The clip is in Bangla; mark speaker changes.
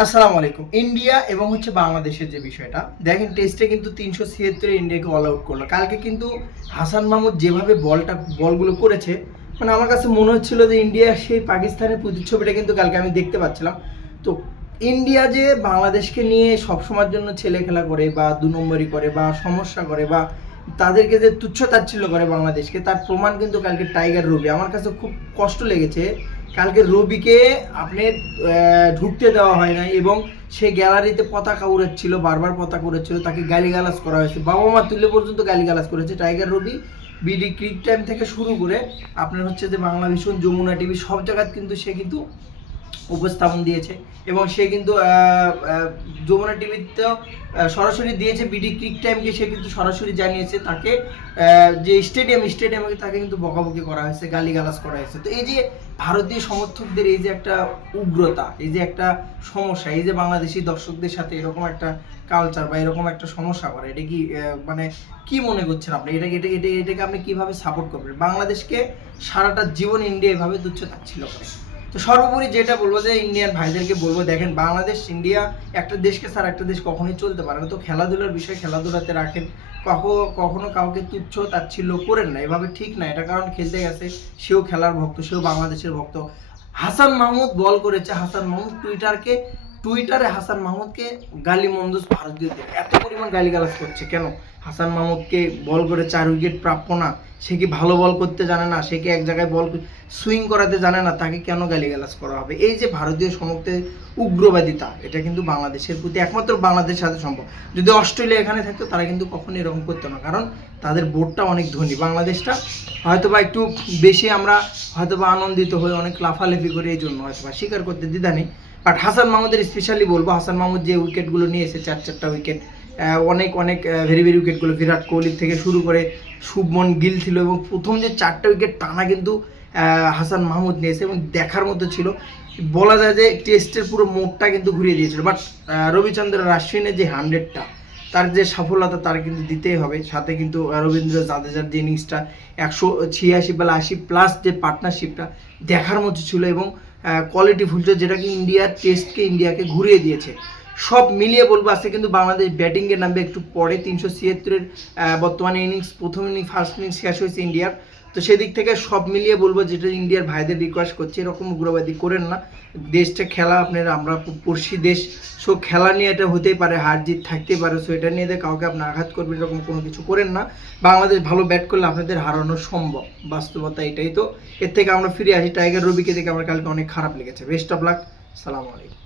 Speaker 1: আসসালামু আলাইকুম। ইন্ডিয়া এবং হচ্ছে বাংলাদেশের যে বিষয়টা, দেখেন টেস্টে কিন্তু তিনশো ছিয়াত্তরে ইন্ডিয়াকে অল আউট করল। কালকে কিন্তু হাসান মাহমুদ যেভাবে বলটা, বলগুলো করেছে মানে আমার কাছে মনে হচ্ছিল যে ইন্ডিয়া সেই পাকিস্তানের প্রতিচ্ছবিটা কিন্তু কালকে আমি দেখতে পাচ্ছিলাম। তো ইন্ডিয়া যে বাংলাদেশকে নিয়ে সবসময়ের জন্য ছেলে খেলা করে বা দু নম্বরই করে বা সমস্যা করে বা তাদেরকে যে তুচ্ছ তাচ্ছিল্য করে বাংলাদেশকে, তার প্রমাণ কিন্তু কালকে টাইগার রবি আমার কাছে খুব কষ্ট লেগেছে কালকে রবিকে আপনি ঢুকতে দেওয়া হয় না এবং সে গ্যালারিতে পতাকা উড়াচ্ছিল, বারবার পতাকা উড়াচ্ছিল, তাকে গালিগালাজ করা হয়েছে। বাবা মা তুলে পর্যন্ত গালিগালাজ করেছে। Tiger Robi, BD crick time থেকে শুরু করে, আপনার হচ্ছে যে বাংলা ভীষণ যমুনা টিভি, সব জায়গায় কিন্তু সে কিন্তু উপস্থাপন দিয়েছে এবং সে কিন্তু যমুনা টিভিতেও সরাসরি দিয়েছে বিডি ক্রিক টাইমকে, সে কিন্তু সরাসরি জানিয়েছে তাকে যে স্টেডিয়াম, স্টেডিয়ামে তাকে কিন্তু বকাবকি করা হয়েছে, গালিগালাজ করা হয়েছে। তো এই যে ভারতীয় সমর্থকদের এই যে একটা উগ্রতা, এই যে একটা সমস্যা, এই যে বাংলাদেশি দর্শকদের সাথে এরকম একটা কালচার বা এরকম একটা সমস্যা করে, এটা কি মানে কি মনে করছেন আপনি? এটা এটা এটা এটাকে আপনি কীভাবে সাপোর্ট করবেন? বাংলাদেশকে সারাটা জীবন ইন্ডিয়া এভাবে তুচ্ছ তাচ্ছিল করে। তো সর্বোপরি যেটা বলব যে ইন্ডিয়ান ভাইদেরকে বলব, দেখেন বাংলাদেশ ইন্ডিয়া একটা দেশকে স্যার একটা দেশ কখনোই চলতে পারে না। তো খেলাধুলার বিষয়ে খেলাধুলাতে রাখেন কখনো কখনো কাউকে তুচ্ছ তাচ্ছিল্য করেন না, এভাবে ঠিক না। এটা কারণ খেলতে গেছে, সেও খেলার ভক্ত, সেও বাংলাদেশের ভক্ত। হাসান মাহমুদ বল করেছে, হাসান মাহমুদ টুইটারকে, টুইটারে হাসান মাহমুদকে গালি মন্দুস ভারতীয়দের এত পরিমাণ গালিগালাজ করছে কেন? হাসান মাহমুদকে বল করে চার উইকেট প্রাপ্য না। সে কি ভালো বল করতে জানে না? সে কি এক জায়গায় বল সুইং করাতে জানে না? তাকে কেন গালিগালাজ করা হবে? এই যে ভারতীয় সমর্থের উগ্রবাদিতা, এটা কিন্তু বাংলাদেশের প্রতি একমাত্র বাংলাদেশের সাথে সম্ভব। যদি অস্ট্রেলিয়া এখানে থাকতো, তারা কিন্তু কখনো এরকম করতো না। কারণ তাদের বোর্ডটা অনেক ধনী। বাংলাদেশটা হয়তো বা একটু বেশি আমরা হয়তো বা আনন্দিত হয়ে অনেক লাফালাফি করে এই জন্য হয়তো বা স্বীকার করতে দ্বিধা নেই। বাট হাসান মাহমুদের স্পেশালি বলব, হাসান মাহমুদ যে উইকেটগুলো নিয়ে এসে চার চারটা উইকেট অনেক অনেক ভেরি ভেরি উইকেটগুলো বিরাট কোহলি থেকে শুরু করে শুভমন গিল ছিল এবং প্রথম যে চারটা উইকেট টানা কিন্তু হাসান মাহমুদ নিয়েছে এবং দেখার মতো ছিল। বলা যায় যে টেস্টের পুরো মোডটা কিন্তু ঘুরিয়ে দিয়েছিল। বাট রবিচন্দ্র আশ্বিনের যে হান্ড্রেডটা তার যে সফলতা তার কিন্তু দিতেই হবে। সাথে কিন্তু রবীন্দ্র জাদেজার যে ইনিংসটা একশো ছিয়াশি বেলা আশি প্লাস যে পার্টনারশিপটা দেখার মতো ছিল এবং কোয়ালিটি ফুল যেটাকে ইন্ডিয়ার টেস্টকে ইন্ডিয়াকে ঘুরিয়ে দিয়েছে। সব মিলিয়ে বলব আজকে কিন্তু বাংলাদেশ ব্যাটিংয়ের নামবে একটু পরে তিনশো ছিয়াত্তরের বর্তমানে ইনিংস প্রথম ইনিংস ফার্স্ট ইনিংস শেষ হয়েছে ইন্ডিয়ার। তো সেদিক থেকে সব মিলিয়ে বলব যেটা ইন্ডিয়ার ভাইদের রিকোয়েস্ট করছে, এরকম উগ্রবাদী করেন না। দেশটা খেলা আপনার, আমরা পড়শি দেশ। সো খেলা নিয়ে এটা হতেই পারে, হার জিত থাকতেই পারে। সো এটা নিয়ে কাউকে আপনি আঘাত করবেন, এরকম কোনো কিছু করেন না। বাংলাদেশ ভালো ব্যাট করলে আপনাদের হারানো সম্ভব। বাস্তবতা এটাই তো। এর থেকে আমরা ফিরে আসি। টাইগার রবিকে দেখে আমার কালকে অনেক খারাপ লেগেছে। বেস্ট অফ লাক সালাম আলাইকুম।